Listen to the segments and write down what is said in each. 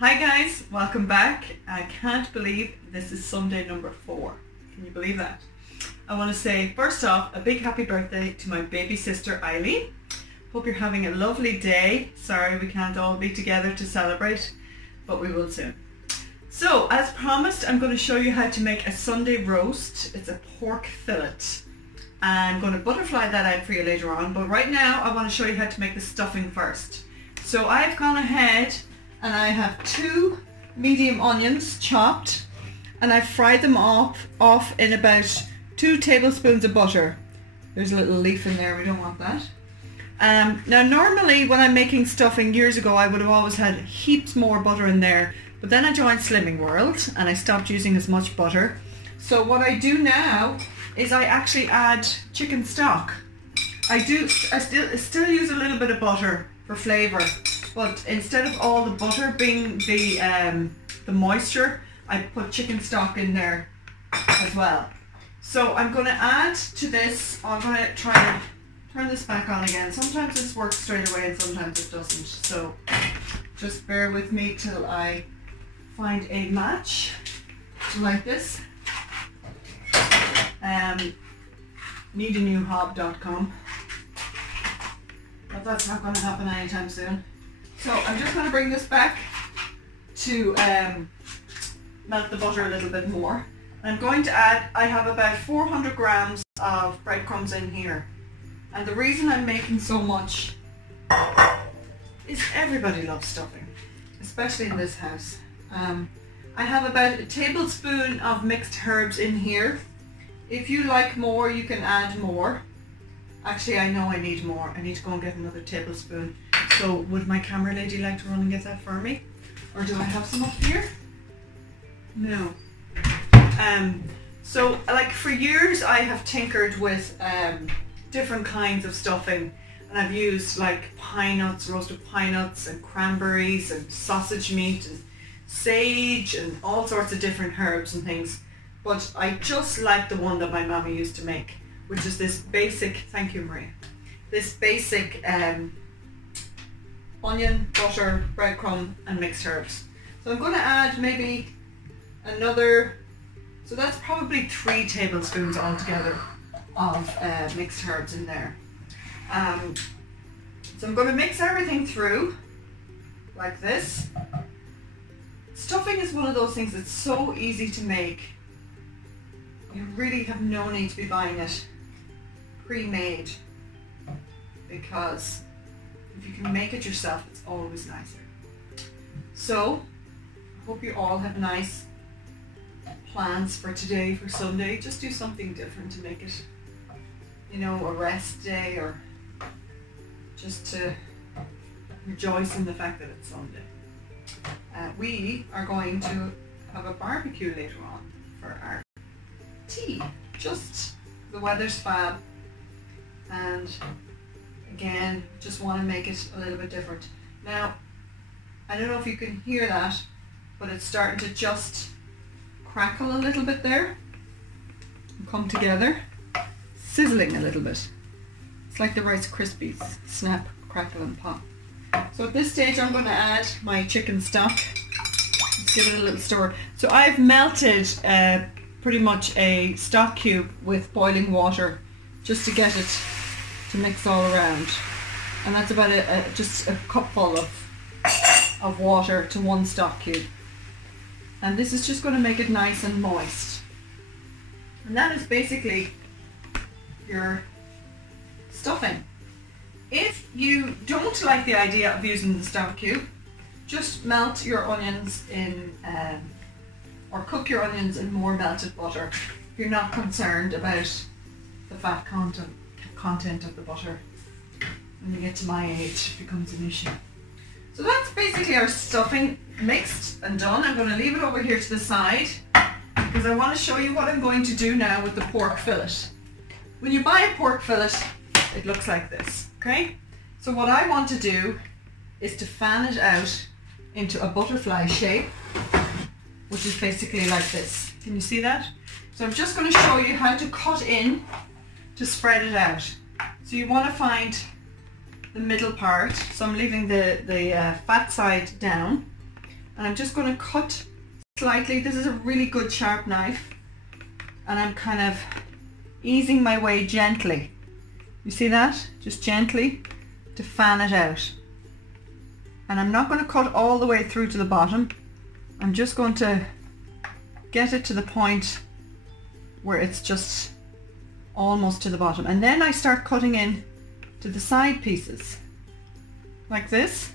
Hi guys, welcome back. I can't believe this is Sunday number 4. Can you believe that? I want to say first off a big happy birthday to my baby sister Eileen. Hope you're having a lovely day. Sorry we can't all be together to celebrate, but we will soon. So as promised, I'm going to show you how to make a Sunday roast. It's a pork fillet. I'm going to butterfly that out for you later on, but right now I want to show you how to make the stuffing first. So I've gone ahead and I have 2 medium onions chopped, and I've fried them off in about 2 tablespoons of butter. There's a little leaf in there, we don't want that. Now normally when I'm making stuffing years ago I would have always had heaps more butter in there, but then I joined Slimming World and I stopped using as much butter. So what I do now is I actually add chicken stock. I still use a little bit of butter for flavour, but instead of all the butter being the moisture, I put chicken stock in there as well. So I'm going to add to this, I'm going to try and turn this back on again. Sometimes this works straight away and sometimes it doesn't. So just bear with me till I find a match like this. Needanewhob.com, but that's not going to happen anytime soon. So I'm just going to bring this back to melt the butter a little bit more. I'm going to add, I have about 400 grams of breadcrumbs in here. And the reason I'm making so much is everybody loves stuffing, especially in this house. I have about a tablespoon of mixed herbs in here. If you like more, you can add more. Actually, I know I need more. I need to go and get another tablespoon. So would my camera lady like to run and get that for me? Or do I have some up here? No. So like for years I have tinkered with different kinds of stuffing, and I've used like pine nuts, roasted pine nuts and cranberries and sausage meat and sage and all sorts of different herbs and things. But I just like the one that my mama used to make, which is this basic, thank you Maria, this basic onion, butter, breadcrumb and mixed herbs. So I'm going to add maybe another, so that's probably 3 tablespoons altogether of mixed herbs in there. So I'm going to mix everything through like this. Stuffing is one of those things that's so easy to make. You really have no need to be buying it pre-made, because if you can make it yourself, it's always nicer. So I hope you all have nice plans for today, for Sunday. Just do something different to make it, you know, a rest day, or just to rejoice in the fact that it's Sunday. We are going to have a barbecue later on for our tea. Just the weather's fab, and again just want to make it a little bit different. Now I don't know if you can hear that, but it's starting to just crackle a little bit there and come together, sizzling a little bit. It's like the Rice Krispies, snap, crackle and pop. So at this stage I'm going to add my chicken stock. Let's give it a little stir. So I've melted pretty much a stock cube with boiling water just to get it to mix all around, and that's about just a cupful of water to 1 stock cube, and this is just going to make it nice and moist. And that is basically your stuffing. If you don't like the idea of using the stock cube, just melt your onions in or cook your onions in more melted butter if you're not concerned about the fat content of the butter. When you get to my age, it becomes an issue. So that's basically our stuffing mixed and done. I'm going to leave it over here to the side because I want to show you what I'm going to do now with the pork fillet. When you buy a pork fillet, it looks like this, okay? So what I want to do is to fan it out into a butterfly shape, which is basically like this. Can you see that? So I'm just going to show you how to cut in to spread it out. So you want to find the middle part. So I'm leaving the fat side down, And I'm just going to cut slightly. This is a really good sharp knife. And I'm kind of easing my way gently. You see that? Just gently to fan it out. And I'm not going to cut all the way through to the bottom. I'm just going to get it to the point where it's just almost to the bottom. And then I start cutting in to the side pieces. Like this.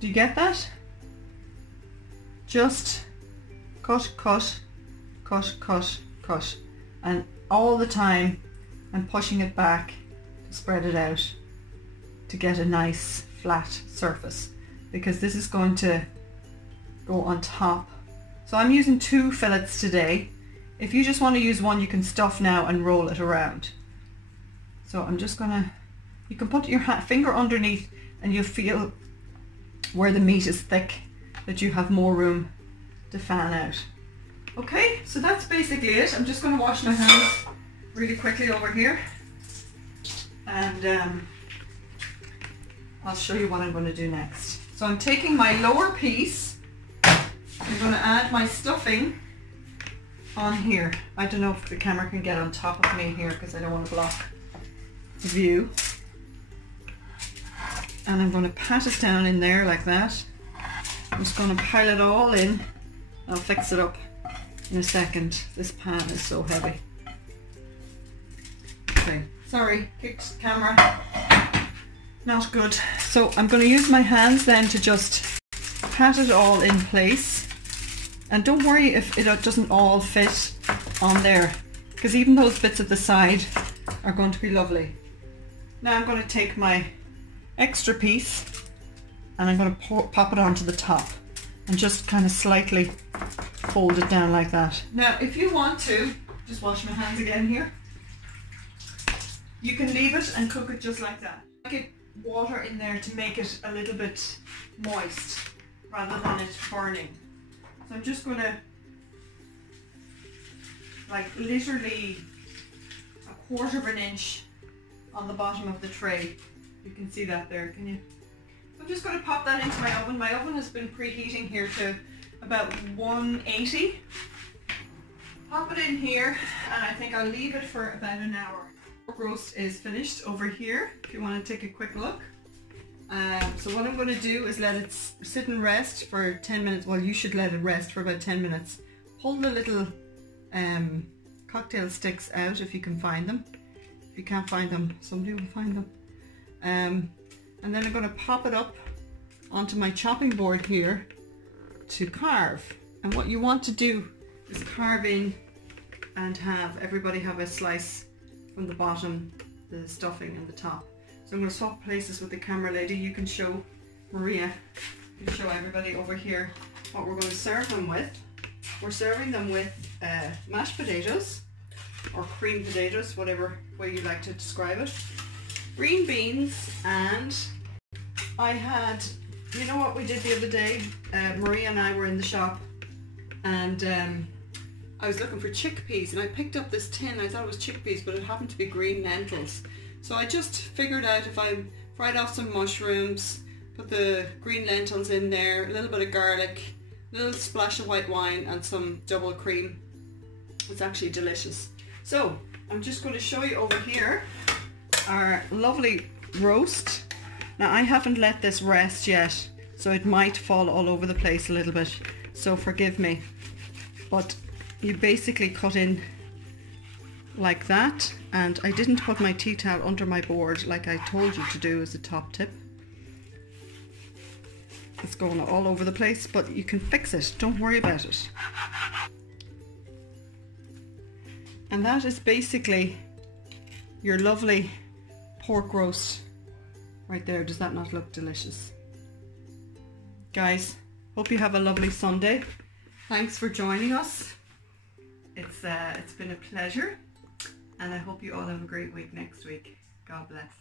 Do you get that? Just cut, cut, cut, cut, cut. And all the time I'm pushing it back to spread it out to get a nice flat surface, because this is going to go on top. So I'm using 2 fillets today. If you just want to use one, you can stuff now and roll it around. So I'm just gonna, you can put your finger underneath and you'll feel where the meat is thick, that you have more room to fan out. Okay, so that's basically it. I'm just going to wash my hands really quickly over here, and I'll show you what I'm going to do next. So I'm taking my lower piece, I'm going to add my stuffing on here. I don't know if the camera can get on top of me here because I don't want to block the view. And I'm going to pat it down in there like that. I'm just going to pile it all in. I'll fix it up in a second. This pan is so heavy. Okay, sorry, kicked the camera. Not good. So I'm going to use my hands then to just pat it all in place. And don't worry if it doesn't all fit on there, because even those bits at the side are going to be lovely. Now I'm going to take my extra piece and I'm going to pop it onto the top and just kind of slightly fold it down like that. Now if you want to, just wash my hands again here, you can leave it and cook it just like that. Get water in there to make it a little bit moist rather than it burning. So I'm just going to, like, literally 1/4 of an inch on the bottom of the tray. You can see that there, can you? So I'm just going to pop that into my oven. My oven has been preheating here to about 180. Pop it in here, and I think I'll leave it for about an hour. Pork roast is finished over here, if you want to take a quick look. So what I'm going to do is let it sit and rest for 10 minutes. Well, you should let it rest for about 10 minutes. Pull the little cocktail sticks out if you can find them. If you can't find them, somebody will find them. And then I'm going to pop it up onto my chopping board here to carve. And what you want to do is carve in and have everybody have a slice from the bottom, the stuffing and the top. So I'm going to swap places with the camera lady. You can show Maria, you can show everybody over here what we're going to serve them with. We're serving them with mashed potatoes or cream potatoes, whatever way you like to describe it. Green beans, and I had, you know what we did the other day? Maria and I were in the shop, and I was looking for chickpeas, and I picked up this tin. I thought it was chickpeas, but it happened to be green lentils. So I just figured out if I fried off some mushrooms, put the green lentils in there, a little bit of garlic, a little splash of white wine and some double cream. It's actually delicious. So I'm just going to show you over here our lovely roast. Now I haven't let this rest yet, so it might fall all over the place a little bit, so forgive me. But you basically cut in like that, and I didn't put my tea towel under my board like I told you to do as a top tip. It's going all over the place, but you can fix it, don't worry about it. And that is basically your lovely pork roast right there. Does that not look delicious? Guys, hope you have a lovely Sunday. Thanks for joining us. It's been a pleasure, and I hope you all have a great week next week. God bless.